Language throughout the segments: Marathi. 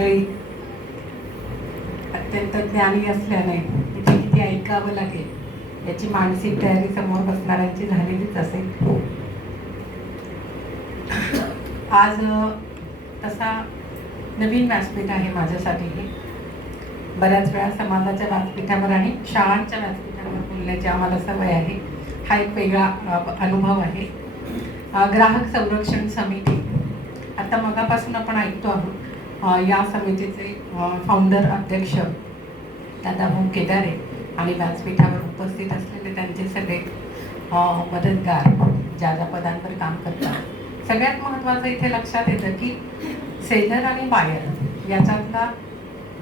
मंडळी अत्यंत ज्ञानी असल्याने तिथे किती ऐकावं लागेल याची मानसिक तयारी समोर बसणाऱ्यांची झालेलीच असेल. आज तसा नवीन व्यासपीठ आहे माझ्यासाठी. बऱ्याच वेळा समाजाच्या व्यासपीठावर आणि शाळांच्या व्यासपीठावर बोलण्याची आम्हाला सवय आहे. हा एक वेगळा अनुभव आहे. ग्राहक संरक्षण समिती, आता मगापासून आपण ऐकतो आहोत. या समितीचे फाउंडर अध्यक्ष दादाभाऊ केदारे आणि व्यासपीठावर उपस्थित असलेले त्यांचे सगळे मदतगार ज्या ज्या पदांवर काम करतात. सगळ्यात महत्त्वाचं इथे लक्षात येतं की सेलर आणि बायर याच्यातला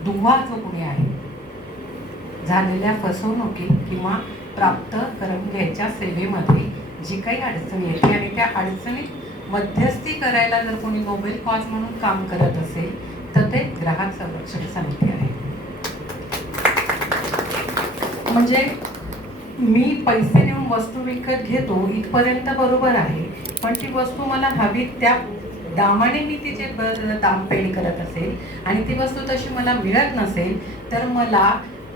दुवा जो कोणी आहे, झालेल्या फसवणुकी किंवा प्राप्त करून घ्यायच्या सेवेमध्ये जी काही अडचणी येते आणि त्या अडचणीत मध्यस्थी करायला जर कोणी मोबाईल कॉज म्हणून काम करत असेल तर ते ग्राहक संरक्षण समिती आहे. म्हणजे मी पैसे देऊन वस्तू विकत घेतो इथपर्यंत बरोबर आहे, पण ती वस्तू मला हवी त्या दामाने मी तिचे दाम पेड करत असेल आणि ती वस्तू तशी मला मिळत नसेल तर मला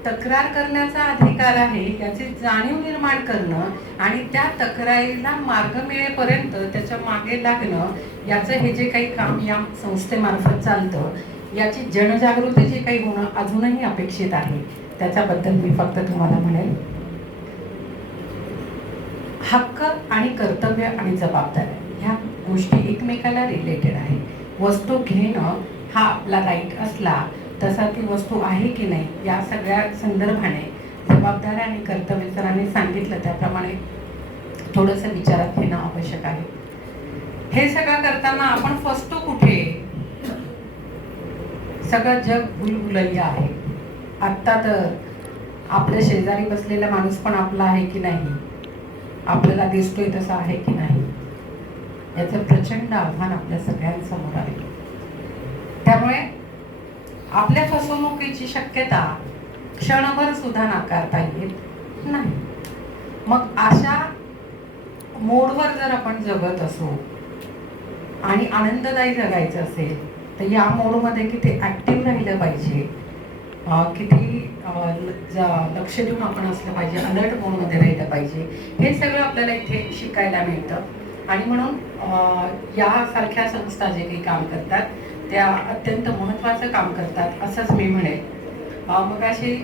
तक्रार करण्याचा अधिकार आहे याची जाणीव निर्माण करणं आणि त्या तक्रारीला मार्ग मिळेपर्यंत त्याच्या मागे लागणं, याचं हे जे काही काम या संस्थेमार्फत चालतं याची जनजागृती जे काही होणं अजूनही अपेक्षित आहे. त्याच्याबद्दल मी फक्त तुम्हाला म्हणेल, हक्क आणि कर्तव्य आणि जबाबदारी ह्या गोष्टी एकमेकाला रिलेटेड आहे. वस्तू घेणं हा आपला राईट असला तसा ती वस्तू आहे की नाही या सगळ्या संदर्भाने जबाबदाऱ्या आणि कर्तव्य सरांनी सांगितलं त्याप्रमाणे थोडंसं विचारात घेणं आवश्यक आहे. हे सगळं करताना आपण फसतो कुठे? सगळं जग भुलभुलैया आहे. आत्ता तर आपल्या शेजारी बसलेला माणूस पण आपला आहे की नाही, आपल्याला दिसतोय तसा आहे की नाही, याचं प्रचंड आव्हान आपल्या सगळ्यांसमोर आहे. त्यामुळे आपल्या फसवणुकीची शक्यता क्षणभर सुद्धा नाकारता येत नाही. मग अशा मोडवर जर आपण जगत असो आणि आनंददायी जगायचं असेल तर या मोडमध्ये किती ॲक्टिव्ह राहिलं पाहिजे, किती लक्ष देऊन आपण असलं पाहिजे, अलर्ट मोडमध्ये राहिलं पाहिजे, हे सगळं आपल्याला इथे शिकायला मिळतं. आणि म्हणून यासारख्या संस्था जे काही काम करतात त्या अत्यंत महत्त्वाचं काम करतात असंच मी म्हणेल. मग अशी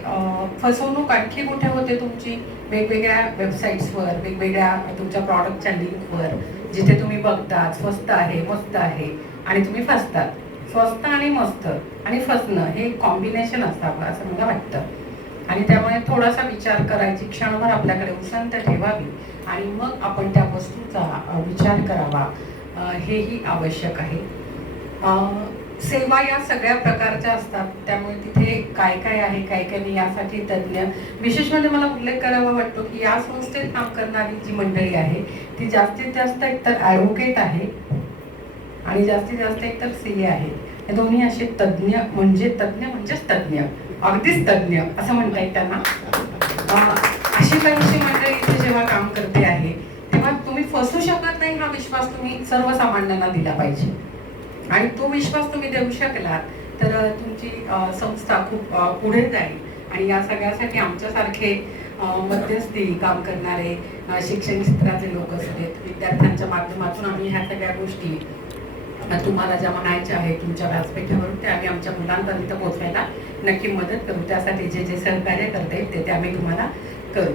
फसवणूक आणखी कुठे होते तुमची? वेगवेगळ्या वेबसाईट्सवर, वेगवेगळ्या तुमच्या प्रॉडक्टच्या लिंकवर, जिथे तुम्ही बघतात स्वस्त आहे, मस्त आहे आणि तुम्ही फसतात. स्वस्त आणि मस्त आणि फसणं हे कॉम्बिनेशन असावं असं मला वाटतं. आणि त्यामुळे थोडासा विचार करायची क्षणभर आपल्याकडे उसंत ठेवावी आणि मग आपण त्या वस्तूचा विचार करावा, हेही आवश्यक आहे. सेवा या सगळ्या प्रकारच्या असतात, त्यामुळे तिथे काय काय आहे काय काय नाही यासाठी तज्ज्ञ, विशेष म्हणजे मला उल्लेख करावा वाटतो की या संस्थेत काम करणारी जी मंडळी आहे ती जास्तीत जास्त एकतर ॲडव्होकेट आहे आणि जास्तीत जास्त एकतर CA आहे. हे दोन्ही असे तज्ज्ञ म्हणजेच तज्ज्ञ, अगदीच तज्ज्ञ असं म्हणता येईल त्यांना. अशी काहीशी मंडळी इथे जेव्हा काम करते आहे तेव्हा तुम्ही फसू शकत नाही हा विश्वास तुम्ही सर्वसामान्यांना दिला पाहिजे. आणि तो विश्वास तुम्ही देऊ शकलात तर तुमची संस्था खूप पुढे जाईल. आणि या सगळ्यासाठी आमच्यासारखे मध्यस्थी काम करणारे शिक्षण क्षेत्राचे लोक असतात, विद्यार्थ्यांच्या माध्यमातून आम्ही ह्या सगळ्या गोष्टी तुम्हाला ज्या म्हणायच्या आहेत तुमच्या व्यासपीठावरून त्या आम्ही आमच्या मुलांपर्यंत पोहोचायला नक्की मदत करू. त्यासाठी जे जे सहकार्य करता येईल ते आम्ही तुम्हाला करू.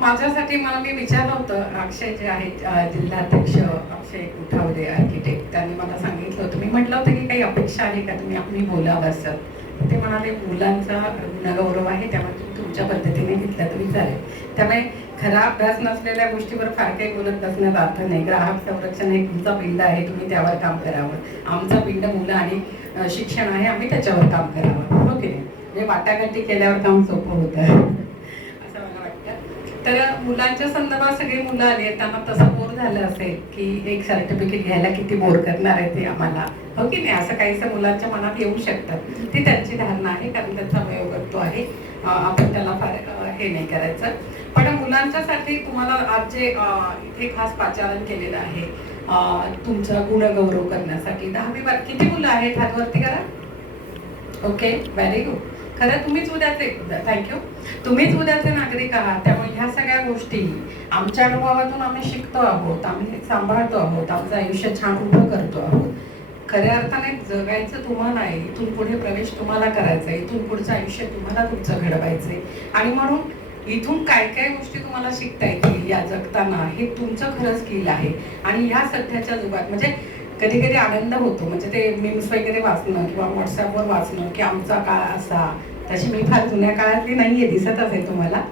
माझ्यासाठी मला मी विचारलं होतं, अक्षय जे आहेत जिल्हाध्यक्ष अक्षय कुठावदे आर्किटेक्ट, त्यांनी मला सांगितलं होतं, मी म्हटलं होतं की काही अपेक्षा आहे का तुम्ही बोलावं असं. ते म्हणाले मुलांचा गुणगौरव आहे त्यामुळे तुम्ही तुमच्या पद्धतीने घेतला तर विचारेल. त्यामुळे खरा अभ्यास नसलेल्या गोष्टीवर फार काही बोलत बसण्यात अर्थ नाही. ग्राहक संरक्षण हे तुमचा पिंड आहे, तुम्ही त्यावर काम करावं. आमचा पिंड मुलं आणि शिक्षण आहे, आम्ही त्याच्यावर काम करावं. हो की नाही? म्हणजे वाटाघाटी केल्यावर काम सोपं होतं असं मला वाटतं. तर मुलांच्या संदर्भात सगळी मुलं आली आहेत, त्यांना तसं बोर झालं असेल की एक सर्टिफिकेट घ्यायला किती बोर करणार आहे ते आम्हाला, हो की नाही? असं काहीसं मुलांच्या मनात येऊ शकतं. ती त्यांची धारणा आहे, कारण त्यांचा वयोगट आहे, आपण त्याला फार हे नाही करायचं. पण मुलांच्यासाठी तुम्हाला आज जे इथे खास पाचारण केलेलं आहे तुमचा गुणगौरव करण्यासाठी 10वी मुलं आहेत हात वरती करा. Okay, very good. खरं तुम्हीच उद्याचे, थँक्यू, तुम्हीच उद्याचे नागरिक आहात. त्यामुळे ह्या सगळ्या गोष्टी आमच्या अनुभवातून आम्ही शिकतो आहोत, आम्ही सांभाळतो आहोत, आमचं आयुष्य छान उभं करतो आहोत. खऱ्या अर्थाने जगायचं तुम्हाला आहे, इथून पुढे प्रवेश तुम्हाला करायचा आहे, इथून पुढचं आयुष्य तुम्हाला तुमचं घडवायचंय. आणि म्हणून इथून काय काय गोष्टी तुम्हाला शिकता येतील या जगताना, हे तुमचं खरं स्किल आहे. आणि ह्या सध्याच्या युगात म्हणजे कधी कधी आनंद होतो, म्हणजे ते मीम्स वगैरे वाचणं किंवा व्हॉट्सअपवर वाचणं की आमचा काळ असा. तशी मी फार जुन्या काळातली नाहीये, दिसत असेल तुम्हाला,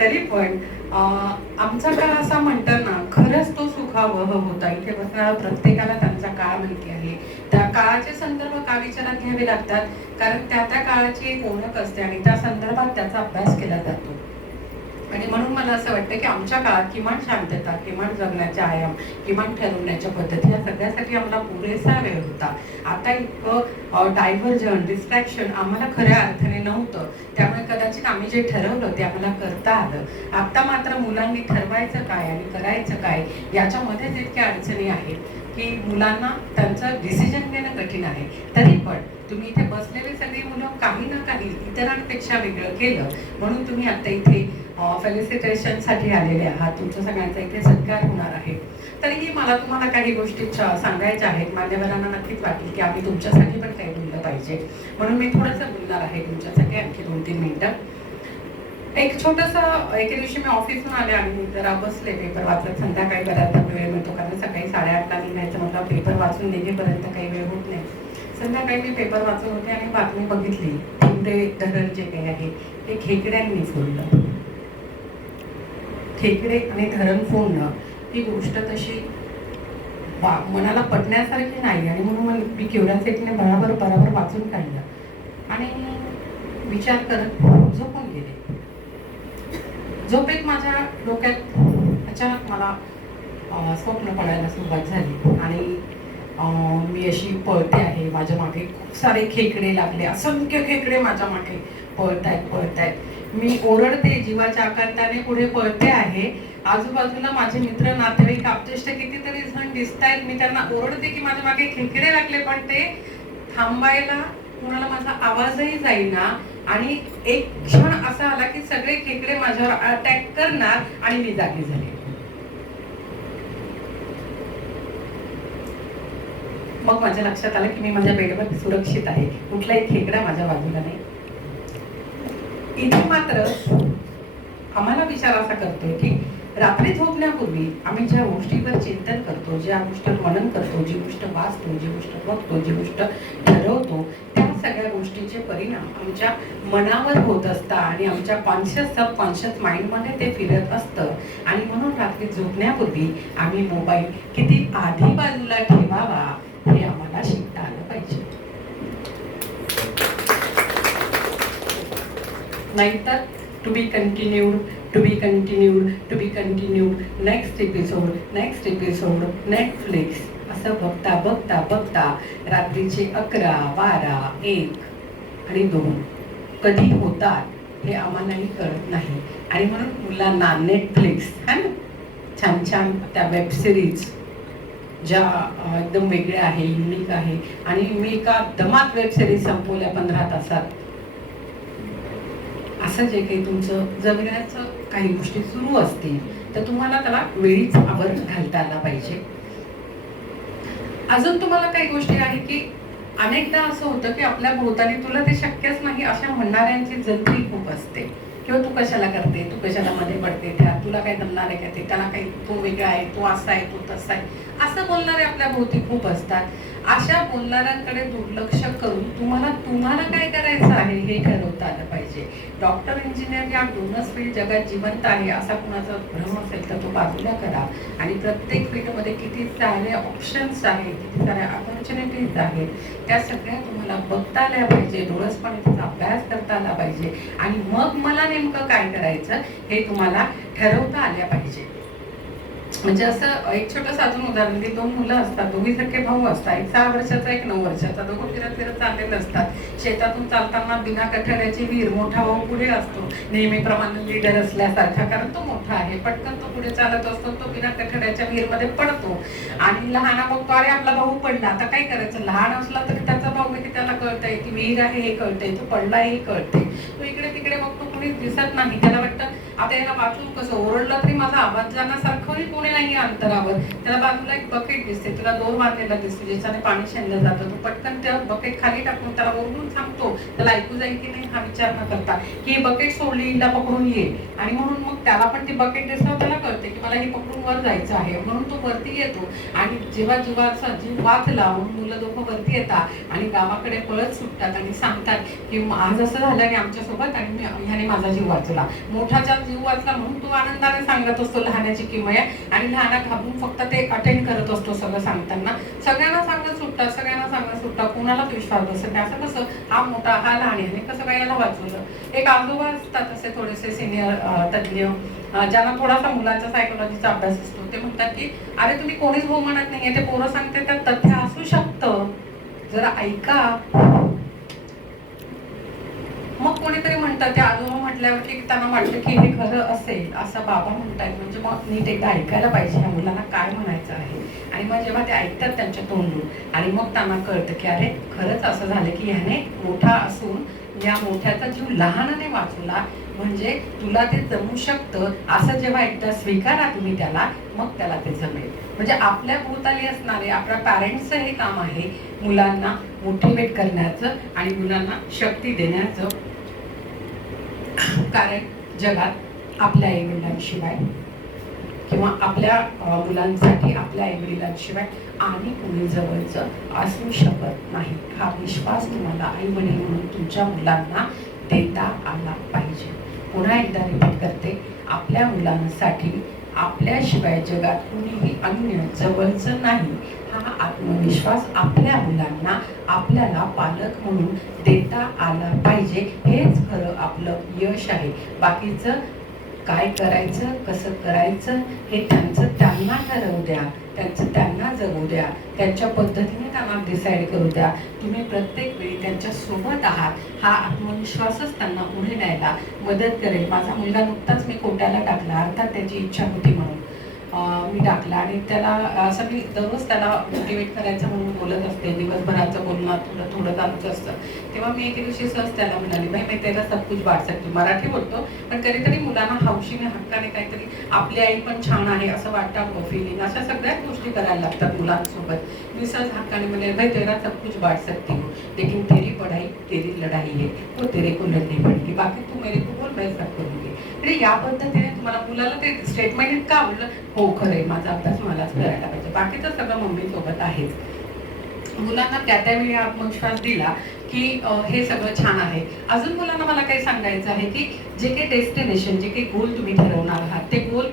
तरी पण आमचा काळ असा म्हणताना खरंच तो सुखावह होता. इथे बसणाऱ्या प्रत्येकाला त्यांचा काळ माहिती आहे. त्या काळाचे संदर्भ का विचारात घ्यावे लागतात, कारण त्या त्या काळाची एक ओळख असते आणि त्या संदर्भात त्याचा अभ्यास केला जातो. आणि म्हणून मला असं वाटतं की आमच्या काळात किमान शांतता, किमान जगण्याचे आयाम, किमान ठरवण्याच्या पद्धती, या सगळ्यासाठी आम्हाला पुरेसा वेळ होता. आता इतकं डायव्हर्जन, डिस्ट्रॅक्शन आम्हाला खऱ्या अर्थाने नव्हतं. त्यामुळे कदाचित आम्ही जे ठरवलं ते आम्हाला करता आलं. आता मात्र मुलांनी ठरवायचं काय आणि करायचं काय याच्यामध्येच इतक्या अडचणी आहेत की मुलांना त्यांचं डिसिजन घेणं कठीण आहे. तरी पण तुम्ही इथे बसलेले सगळी मुलं काही ना काही इतरांपेक्षा वेगळं केलं म्हणून तुम्ही आता इथे फेलिसिटेशनसाठी आलेले आहात. तुमच्या सगळ्यांचा इथे सत्कार होणार आहे. तरीही मला तुम्हाला काही गोष्टी सांगायच्या आहेत. मान्यवरांना नक्कीच वाटेल की आम्ही तुमच्यासाठी पण काही बोललं पाहिजे, म्हणून मी थोडंसं बोलणार आहे तुमच्यासाठी आणखी 2-3 मिनिटं. एक छोटंसं, एके दिवशी मी ऑफिसहून आले आणि जरा बसले पेपर वाचत. संध्याकाळी बऱ्याचदा वेळ मिळतो, कारण सकाळी 8:30ला निघायचं म्हटलं पेपर वाचून निघेपर्यंत काही वेळ होत नाही. संध्याकाळी मी पेपर वाचत होते आणि बातमी बघितली, तिवरे धरण जे काही आहे ते खेकड्यांनी फोडलं. खेकडे आणि धरण फोडणं ही गोष्ट तशी मनाला पटण्यासारखी नाही. आणि म्हणून मी क्युरिओसिटीने बराबर वाचून काढलं आणि विचार करत झोपून गेले. झोपेत माझ्या डोक्यात अचानक मला स्वप्न पडायला सुरुवात झाली आणि मी अशी पळते आहे. माझ्या मागे खूप सारे खेकडे लागले, असंख्य खेकडे माझ्या मागे पळतायत. मी ओरडते, जीवाच्या आकांताने पुढे पळते आहे. आजूबाजूला माझे मित्र, नातेवाईक, आप्तेष्ट कितीतरी जण दिसतायत. मी त्यांना ओरडते की माझ्या मागे खेकडे लागले, पण ते थांबायला कुणाला माझा आवाजही जाईना. आणि एक क्षण असा आला की सगळे खेकडे माझ्यावर अटॅक करणार आणि मी जागी झाले. मग माझ्या लक्षात आलं की मी माझ्या बेडवर सुरक्षित आहे, कुठलाही खेकडा माझ्या बाजूला नाही. इथे मात्र आम्हाला विचार असा करतोय की रात्री झोपण्यापूर्वी आम्ही ज्या गोष्टीवर चिंतन करतो, ज्या गोष्टीवर मनन करतो, जी गोष्ट वाचतो, जी गोष्ट बघतो, जी गोष्ट ठरवतो, त्या सगळ्या गोष्टीचे परिणाम आमच्या मनावर होत असतात आणि आमच्या कॉन्शियस सबकॉन्शियस माइंडमध्ये ते फिरत असतं. आणि म्हणून रात्री झोपण्यापूर्वी आम्ही मोबाईल किती आधी बाजूला ठेवावा हे आम्हाला शिकता आलं पाहिजे. नाहीतर to be continued, next episode, Netflix असं बघता रात्रीचे 11, 12, 1 आणि 2 कधी होतात हे आम्हालाही कळत नाही. आणि म्हणून मुलांना नेटफ्लिक्स है ना, छान त्या वेब सिरीज ज्या एकदम वेगळ्या आहे, युनिक आहे. आणि मी एका दमात वेब सिरीज संपवल्या 15 तासात. असं जे काही तुमचं जगण्याचं काही गोष्टी सुरू असतील तर तुम्हाला त्याला वेळीच आवर घालता आला पाहिजे. अजून तुम्हाला काही गोष्टी आहे की अनेकदा असं होतं की आपल्या भोवताली तुला ते शक्यच नाही अशा म्हणणाऱ्यांची जत्री खूप असते. किंवा तू कशाला करते, तू कशाला मध्ये पडते, त्या तुला काय जमणार आहे का, ते त्याला काही, तो वेगळा आहे, तो असा आहे, तो तसा आहे, असं बोलणारे आपल्या भोवती खूप असतात. अशा बोलणाऱ्यांकडे दुर्लक्ष करून तुम्हाला काय करायचं आहे हे ठरवता आलं पाहिजे. डॉक्टर, इंजिनियर या 2च फील्ड जगात जिवंत आहे असा कुणाचा भ्रम असेल तर तो बाजूला करा. आणि प्रत्येक फील्डमध्ये किती सारे ऑप्शन्स आहेत, किती साऱ्या ऑपॉर्च्युनिटीज आहेत, त्या सगळ्या तुम्हाला बघता आल्या पाहिजे, डोळसपणे त्याचा अभ्यास करता आला पाहिजे. आणि मग मला नेमकं काय करायचं हे तुम्हाला ठरवता आल्या पाहिजे. म्हणजे असं एक छोटंसं अजून उदाहरण की 2 मुलं असतात, दोघी सख्खे भाऊ असतात, एक 6 वर्षाचा एक 9 वर्षाचा. दोघं फिरत चाललेले असतात. शेतातून चालताना बिना कठड्याची विहीर, मोठा भाऊ पुढे असतो नेहमीप्रमाणे लीडर असल्यासारखा, कारण तो मोठा आहे. पटकन तो पुढे चालत असतो, तो बिना कठड्याच्या विहीरमध्ये पडतो आणि लहाना बघतो, अरे आपला भाऊ पडला, आता काय करायचं. लहान असला तर त्याचा कळतंय, ती विहीर आहे हे कळतंय, तो पडला हे कळतंय. तो इकडे तिकडे बघतो, कोणी दिसत नाही. त्याला वाटतं आता याला वाचून कसं, ओरडला तरी माझा आवाज जाण्यासारखंही कोणी नाही अंतरावर. त्याला बाजूला एक बकेट दिसते, तुला दोर बांधलेला दिसते ज्याच्याने पाणी शेणलं जातं. तो पटकन त्या बकेट खाली टाकून त्याला ओरडून सांगतो, त्याला ऐकू जाईल की नाही हा विचार न करता, की ही बकेट सोडली, हिला पकडून ये. आणि म्हणून मग त्याला पण ती बकेट दिसल्यावर त्याला कळते की मला ही पकडून वर जायचं आहे, म्हणून तो वरती येतो. आणि जेव्हा जीवाचा जीव वाचला म्हणून मुलं दोघं वरती येतात आणि गावाकडे पळत सुटतात आणि सांगतात की आज असं झालं आणि आमच्यासोबत आणि ह्याने माझा जीव वाचला. मोठाचा जीव वाचला म्हणून तो आनंदाने सांगत असतो लहानाची किमया, आणि लहाना घाबरून फक्त ते अटेंड करत असतो सगळं सांगताना. सगळ्यांना सांगत सुटतात, सगळ्यांना सांगत सुटतात, कोणालाच विश्वास बसत नाही. असं कसं हा मोठा हा लहान आहे कसं काय याला वाचवलं. एक आजोबा असतात असे थोडेसे सिनियर तज्ज्ञ, ज्यांना थोडासा मुलांचा सायकोलॉजीचा अभ्यास असतो. ते म्हणतात की अरे तुम्ही कोणीच हो म्हणत नाहीये, ते पोरं सांगते त्यात तथ्य असू शकतं, जरा ऐका. मग कोणीतरी म्हणतात, ते आजोबा म्हटल्यावरती त्यांना वाटलं की हे खरं असेल असं बाबा म्हणतायत, म्हणजे मग नीट एकदा ऐकायला पाहिजे ह्या मुलांना काय म्हणायचं आहे. आणि मग जेव्हा ते ऐकतात त्यांच्या तोंडून आणि मग त्यांना कळतं की अरे खरंच असं झालं की ह्याने मोठा असून या मोठ्याचा जीव लहानाने वाचवला, म्हणजे तुला ते जमू शकतं असं जेव्हा एकदा स्वीकारा तुम्ही त्याला, मग त्याला ते जमेल. म्हणजे आपल्या भोवताली असणारे आपल्या पॅरेंट्सचं हे काम आहे मुलांना मोटिवेट करण्याचं आणि मुलांना शक्ती देण्याचं. कारण जगात आपल्या आईवडिलांशिवाय किंवा आपल्या मुलांसाठी आपल्या आईवडिलांशिवाय आणि कोणी जवळचं असू शकत नाही. हा विश्वास तुम्हाला आईवडील म्हणून तुमच्या मुलांना देता आला पाहिजे. पुन्हा एकदा रिपीट करते, आपल्या मुलांसाठी आपल्याशिवाय जगात कुणीही अन्य जवळचं नाही. हा आत्मविश्वास आपल्या मुलांना आपल्याला पालक म्हणून देता आला पाहिजे. हेच खरं आपलं यश आहे. बाकीचं काय करायचं, कसं करायचं हे त्यांचं त्यांना ठरवू द्या, त्यांचं त्यांना जगू द्या, त्यांच्या पद्धतीने त्यांना डिसाईड करू द्या. तुम्ही प्रत्येक वेळी त्यांच्या सोबत आहात, हा आत्मविश्वासच त्यांना पुढे न्यायला मदत करेल. माझा मुलगा नुकताच मी कोट्याला टाकला, अर्थात त्याची इच्छा होती म्हणून मी टाकला. आणि त्याला असं मी दररोज त्याला मोटिवेट करायचं म्हणून बोलत असते, दिवसभराचं बोलणं थोडं थोडं चालूच असतं. तेव्हा मी एके दिवशी सहज त्याला म्हणाली, भाई मी त्याला सब कुछ बांट सकते. मराठी बोलतो पण कधीतरी मुलांना हौशीने हक्काने काहीतरी आपली आई पण छान आहे असं वाटतं, फिलिंग, अशा सगळ्याच गोष्टी करायला लागतात मुलांसोबत. मी सहज हक्काने म्हणे, भाई तेरा सब कुछ बांट सकती हूँ, लेकिन तेरी पढ़ाई तेरी लढाई है, वो तेरे को लड़नी पड़ेगी, बाकी तू मेरे को बोल, मैं सब करूँगी. म्हणजे या पद्धतीने तुम्हाला मुलाला ते स्टेटमेंट इतकं आवडलं, हो खरंय माझा अभ्यास मलाच करायला पाहिजे, बाकीचं सगळं मम्मी सोबत आहेच. मुलांना त्यावेळी आत्मविश्वास दिला की हे सगळं छान आहे. अजून मुलांना मला काही सांगायचं आहे की जे काही डेस्टिनेशन, जे काही गोल तुम्ही ठरवणार आहात, ते गोल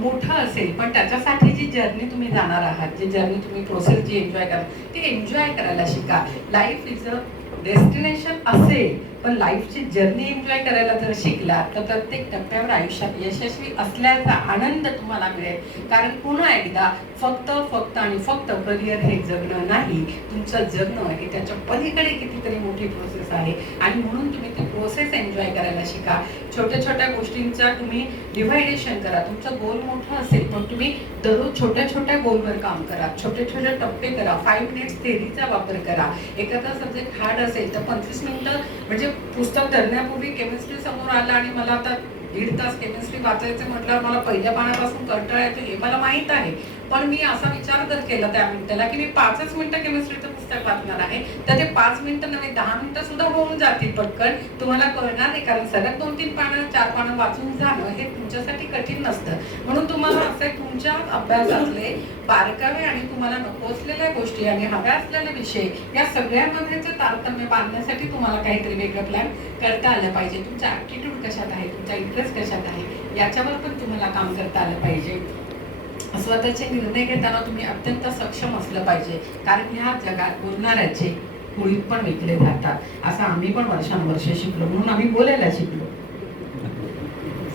मोठं असेल, पण त्याच्यासाठी जी जर्नी तुम्ही जाणार आहात, जी जर्नी तुम्ही प्रोसेस जी एन्जॉय करा, ती एन्जॉय करायला शिका. लाईफ इज अ डेस्टिनेशन असेल, पण लाईफची जर्नी एन्जॉय करायला जर शिकला तर प्रत्येक टप्प्यावर आयुष्यात यशस्वी असल्याचा आनंद तुम्हाला मिळेल. कारण पुन्हा एकदा फक्त आणि फक्त करिअर हे जगणं नाही, तुमचं जगणं हे त्याच्या पलीकडे कितीतरी मोठी प्रोसेस आहे. आणि म्हणून तुम्ही ती प्रोसेस एन्जॉय करायला शिका. छोट्या छोट्या गोष्टींचा तुम्ही डिव्हायडेशन करा. तुमचं गोल मोठं असेल पण तुम्ही दररोज छोट्या छोट्या गोलवर काम करा, छोटे छोटे टप्पे करा. 5 मिनिट्स थेरीचा वापर करा. एखादा सब्जेक्ट हार्ड असेल तर 25 मिनिटं, म्हणजे पुस्तक धरण्यापूर्वी केमिस्ट्री समोर आलं आणि मला आता 1.5 तास केमिस्ट्री वाचायचं म्हटल्यावर मला पहिल्या पानापासून कंटाळा येतो हे मला माहीत आहे. पण मी असा विचार जर केला त्या मिनिटाला की मी 5च मिनिटं केमिस्ट्रीचं पुस्तक वाचणार आहे, तर ते 5 मिनिटं नव्हे 10 मिनिटं सुद्धा होऊन जातील पटकन. तुम्हाला कळणार नाही, कारण सलग 2-3 पानं 4 पानं वाचून जाणं हे तुमच्यासाठी कठीण नसतं. म्हणून तुम्हाला असे तुमच्या अभ्यासातले बारकावे आणि तुम्हाला नको असलेल्या गोष्टी आणि हव्या असलेले विषय या सगळ्यामध्येच तारतम्य बांधण्यासाठी तुम्हाला काहीतरी वेगळं प्लॅन करता आलं पाहिजे. तुमचा ॲटिट्यूड कशात आहे, तुमचा इंटरेस्ट कशात आहे, याच्यावर पण तुम्हाला काम करता आलं पाहिजे. स्वतःचे निर्णय घेताना तुम्ही अत्यंत सक्षम असलं पाहिजे. कारण ह्या जगात बोलणाऱ्याचे मुळीत पण विकले जातात, असं आम्ही पण वर्षानुवर्ष शिकलो, म्हणून आम्ही बोलायला शिकलो.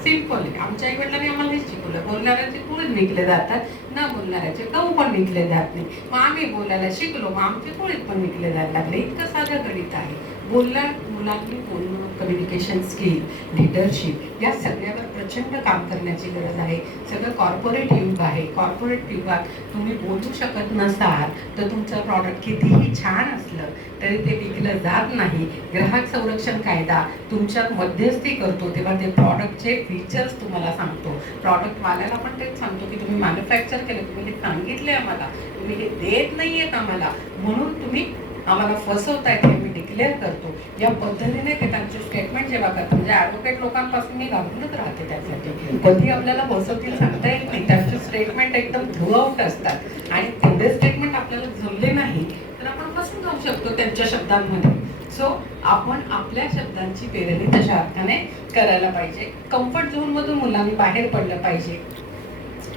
सिंपल आहे. आमच्या आईवडिलांनी आम्हाला हेच शिकवलं, बोलणाऱ्याचे मुळीत विकले जातात. न बोलणाऱ्याचे गहू पण विकले जात नाही. मग आम्ही बोलायला शिकलो, मग आमचे पोळीत पण विकले जायला लागले. इतकं साधं गणित आहे. मुलांनी बोलणं, कम्युनिकेशन स्किल, लिडरशिप या सगळ्यावर प्रचंड काम करण्याची गरज आहे. सगळं कॉर्पोरेट युग आहे. कॉर्पोरेट युगात तुम्ही बोलू शकत नसाल तर तुमचं प्रॉडक्ट कितीही छान असलं तरी ते विकलं जात नाही. ग्राहक संरक्षण कायदा तुमच्यात मध्यस्थी करतो तेव्हा ते प्रॉडक्टचे फीचर्स तुम्हाला सांगतो. प्रॉडक्ट वाल्याला पण तेच सांगतो की तुम्ही मॅन्युफॅक्चर केलं, तुम्ही हे सांगितले आम्हाला, तुम्ही हे देत नाहीयेत आम्हाला, म्हणून तुम्ही आम्हाला फसवतायत हे मी डिक्लेअर करतो. या पद्धतीने ते त्यांचे स्टेटमेंट जेव्हा करतात, म्हणजे ॲडव्होकेट लोकांपासून मी घाबरूनच राहते त्यासाठी. कधी आपल्याला फसवतील सांगता येत नाही. त्यांचे स्टेटमेंट एकदम थ्रू आउट असतात आणि तेवढे स्टेटमेंट आपल्याला जमले नाही तर आपण फसून जाऊ शकतो त्यांच्या शब्दांमध्ये. सो आपण आपल्या शब्दांची पेरणी तशा अर्थाने करायला पाहिजे. कम्फर्ट झोनमधून मुलांनी बाहेर पडलं पाहिजे.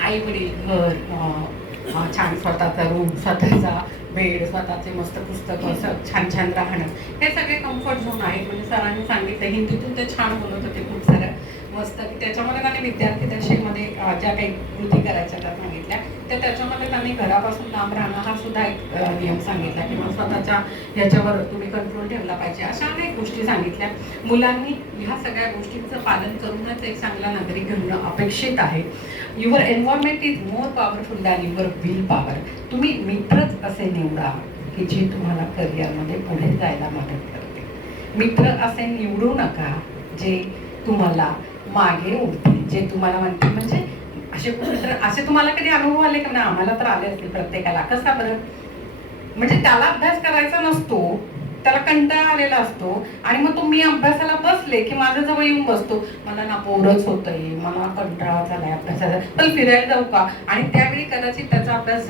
आई वडील, घर, छान स्वतःचा रूम, स्वतःचा बेड, स्वतःचे मस्त पुस्तकं, असं छान छान राहणं, हे सगळे कम्फर्ट झोन आहेत. म्हणजे सरांनी सांगितलं, हिंदीतून ते छान बोलत होते खूप सारं मस्त, की त्याच्यामध्ये त्यांनी विद्यार्थी दशेमध्ये ज्या काही कृती करायच्या त्या सांगितल्या, तर त्याच्यामध्ये त्यांनी घरापासून लांब राहणं हा सुद्धा एक नियम सांगितला, किंवा स्वतःच्या ह्याच्यावर तुम्ही कंट्रोल ठेवला पाहिजे, अशा अनेक गोष्टी सांगितल्या. मुलांनी ह्या सगळ्या गोष्टींचं पालन करूनच एक चांगला नागरिक घडणं अपेक्षित आहे. Your environment is more powerful than your will power. तुम्ही मित्रच असे निवडा की जे तुम्हाला करिअरमध्ये पुढे जायला मदत करते. मित्र असे निवडू नका जे तुम्हाला मागे उडतील, जे तुम्हाला म्हणतील. म्हणजे असे तुम्हाला कधी अनुभव आले का? ना आम्हाला तर आले असतील प्रत्येकाला. कसा बरं? म्हणजे त्याला अभ्यास करायचा नसतो, त्याला कंटाळा आलेला असतो आणि मग तो मी अभ्यासाला बसले की माझ्या जवळ येऊन बसतो, मला ना बोरच होतंय, मला कंटाळा झालाय अभ्यासाचा, तर फिरायला जाऊ का? आणि त्यावेळी कदाचित त्याचा अभ्यास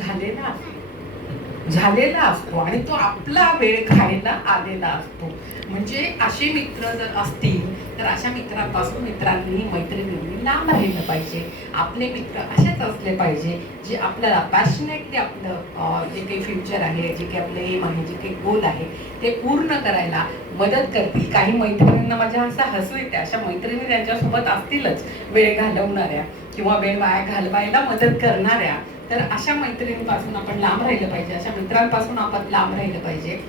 झालेला असतो आणि तो आपला वेळ खायला आलेला असतो. म्हणजे असे मित्र जर असतील तर अशा मित्रांनी मैत्रिणींनी लांब राहिलं पाहिजे. आपले मित्र असेच असले पाहिजे जे आपल्याला पॅशनेटली आपलं जे काही फ्युचर आहे, जे काही आपलं एम आहे, जे काही गोल आहे ते पूर्ण करायला मदत करतील. काही मैत्रिणींना माझ्या असं हसू येते, अशा मैत्रिणी त्यांच्यासोबत असतीलच वेळ घालवणाऱ्या किंवा वेळ वाया घालवायला मदत करणाऱ्या. तर अशा मैत्रिणींपासून आपण लांब राहिलं पाहिजे, अशा मित्रांपासून आपण लांब राहिलं पाहिजे.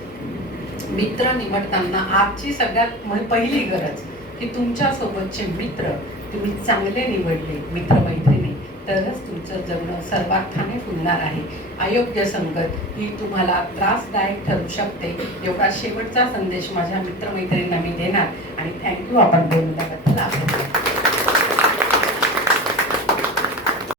मित्र निवडताना आजची सगळ्यात पहिली गरज की तुमच्या सोबतचे मित्र तुम्ही चांगले निवडले, मित्रमैत्रिणी, तरच तुमचं जगणं सर्वार्थाने फुलणार आहे. अयोग्य संगत ही तुम्हाला त्रासदायक ठरू शकते. एवढा शेवटचा संदेश माझ्या मित्रमैत्रिणींना मी देणार आणि थँक्यू आपण बोलल्याबद्दल.